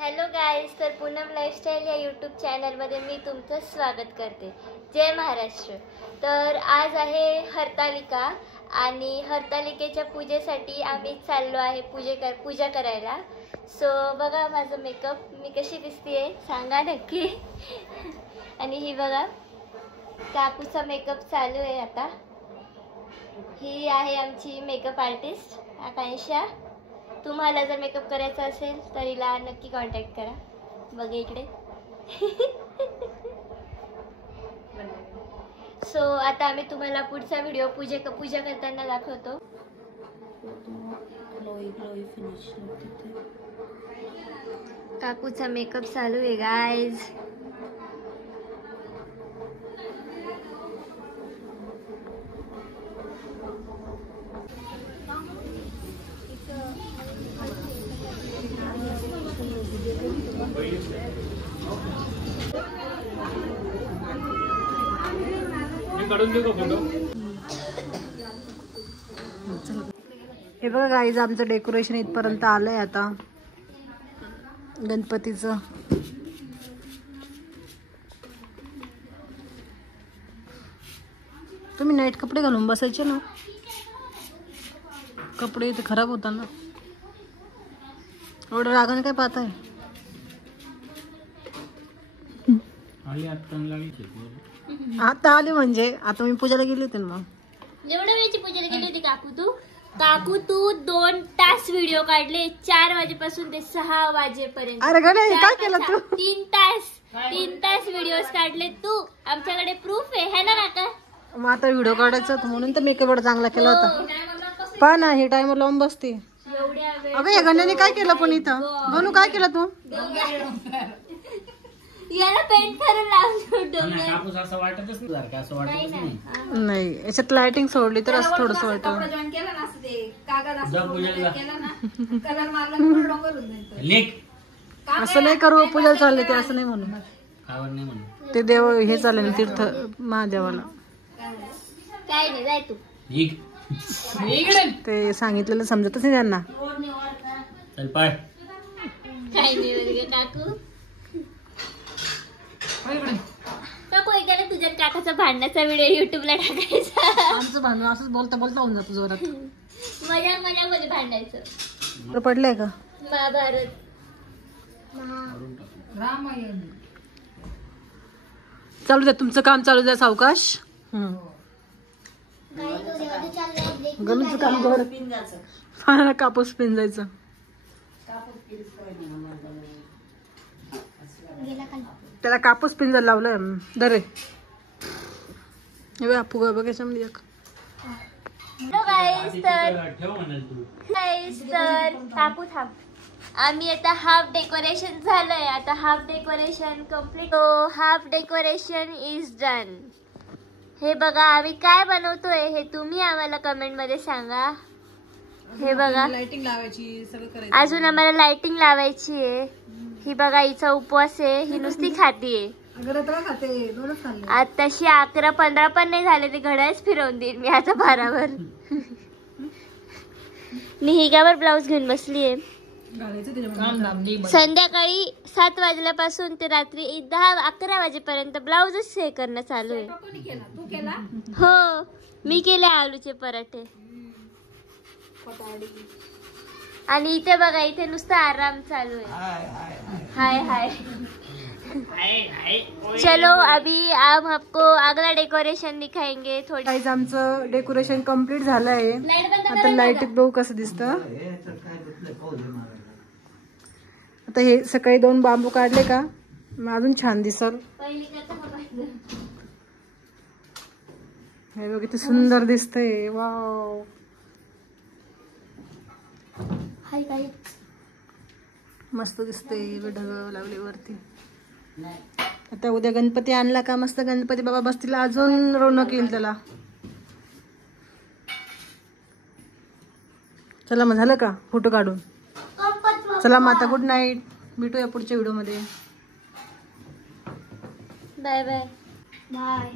Hello guys, तर Poonam lifestyle या YouTube चॅनलमध्ये मी तुमचं स्वागत करते. जय महाराष्ट्र. तर आज आहे हरतालिका आणि हरतालिकेच्या पूजेसाठी आम्ही चाललो आहे पूजा करायला. सो बघा माझं मेकअप, मी कशी दिसते सांगा नक्की. आणि ही बघा काकूचा मेकअप चालू आहे आता. ही आहे आमची मेकअप आर्टिस्ट आकांक्षा. तुम्हाला जर मेकअप करायचा असेल तर हिला नक्की कॉन्टॅक्ट करा. बघा इकडे. सो आता आम्ही तुम्हाला पुढचा व्हिडिओ पूजा करताना दाखवतो. काकूचा मेकअप चालू आहे गाईज. हे बघा गाईज, आमचं डेकोरेशन इथपर्यंत आलंय आता गणपतीचं. तुम्ही नाईट कपडे घालून बसायचे ना, कपडे इथे खराब होता ना. एवढं रागाने काय पाहताय? आता आली म्हणजे आता मी पूजाला गेली होती ना. मग एवढ्या वेळची पूजेला गेली होती काकू तू 2 तास व्हिडिओ काढले. 4 वाजेपासून ते 6 वाजेपर्यंत. अरे गणे काय केलं तू? 3 तास व्हिडिओ काढले तू. आमच्याकडे प्रूफ आहे ना काका. मग आता व्हिडिओ काढायचा होता म्हणून तर मेकअप एवढा चांगला केला होता. पहा ना, हे टाइमर लावून बसते. अगं या गण्याने काय केलं पण इथं? गणू काय केलं तू? याला पेंट करून लावतो. नाही, याच्यात लाइटिंग सोडली तर असं थोडस वाटत. असं नाही करू, पूजा चालली ते असं नाही म्हणून. ते देव हे चालले ना तीर्थ महादेवाला. काय नाही, जाय तू. ते सांगितलेलं समजतच नाही त्यांना. काय नाही काकू. काकू एकाला तुझ्या काकाचा भांडण्याचा व्हिडिओ युट्यूबला टाकायचा. आमचं भांडण असंच बोलता बोलता होऊन जातं जोरात. मजामध्ये भांडायचं. पडलंय का महाभारत रामायण? चालू द्या तुमचं काम, चालू द्या सावकाश. गणूचं काम कर. पाण्याला कापूस पिंजायचं. त्याला कापूस पिंजायला लावलं. दरे फुगा बघायच्या मध्ये. तर काकू थांब. आम्ही आता हाफ डेकोरेशन झालंय. आता half decoration complete. Half decoration is done. हे बघा आम्ही काय बनवतोय हे तुम्ही आम्हाला कमेंट मध्ये सांगा. हे बघा लाइटिंग लावायची, सगळं करायचं. अजून आम्हाला लाइटिंग लावायची आहे. ही बघा हिचा उपवास आहे. ही नुसती खातीये. आताशी 11-15 पण नाही झाले, ते घड्याळच फिरवून देईन मी आता 12वर. मी हिगावर ब्लाऊज घेऊन बसलीये. संध्याकाळी 7 वाजल्यापासून ते रात्री 10-11 वाजेपर्यंत ब्लाऊजच हे करणं चालू आहे. हो, मी केले आलूचे पराठे. आणि इथे बघा, इथे नुसतं आराम चालू आहे. हाय हाय. चलो अभी हम आपको अगला डेकोरेशन दिखाएंगे. थोडं आमचं डेकोरेशन कम्प्लीट झालं आहे. आता लाईट बघू कसं दिसतं. आता हे सकाळी 2 बांबू काढले का मग अजून छान दिसल. हे बघ किती सुंदर दिसतंय. वाव. मस्त दिसतंय. ढग लावले वरती. आता उद्या गणपती आणला का मस्त गणपती बाबा बसतील, अजून रौनक येईल त्याला. चला मग झालं का फोटो काढून? चला मग आता गुड नाईट. भेटूया पुढच्या व्हिडिओ मध्ये. Bye bye. बाय.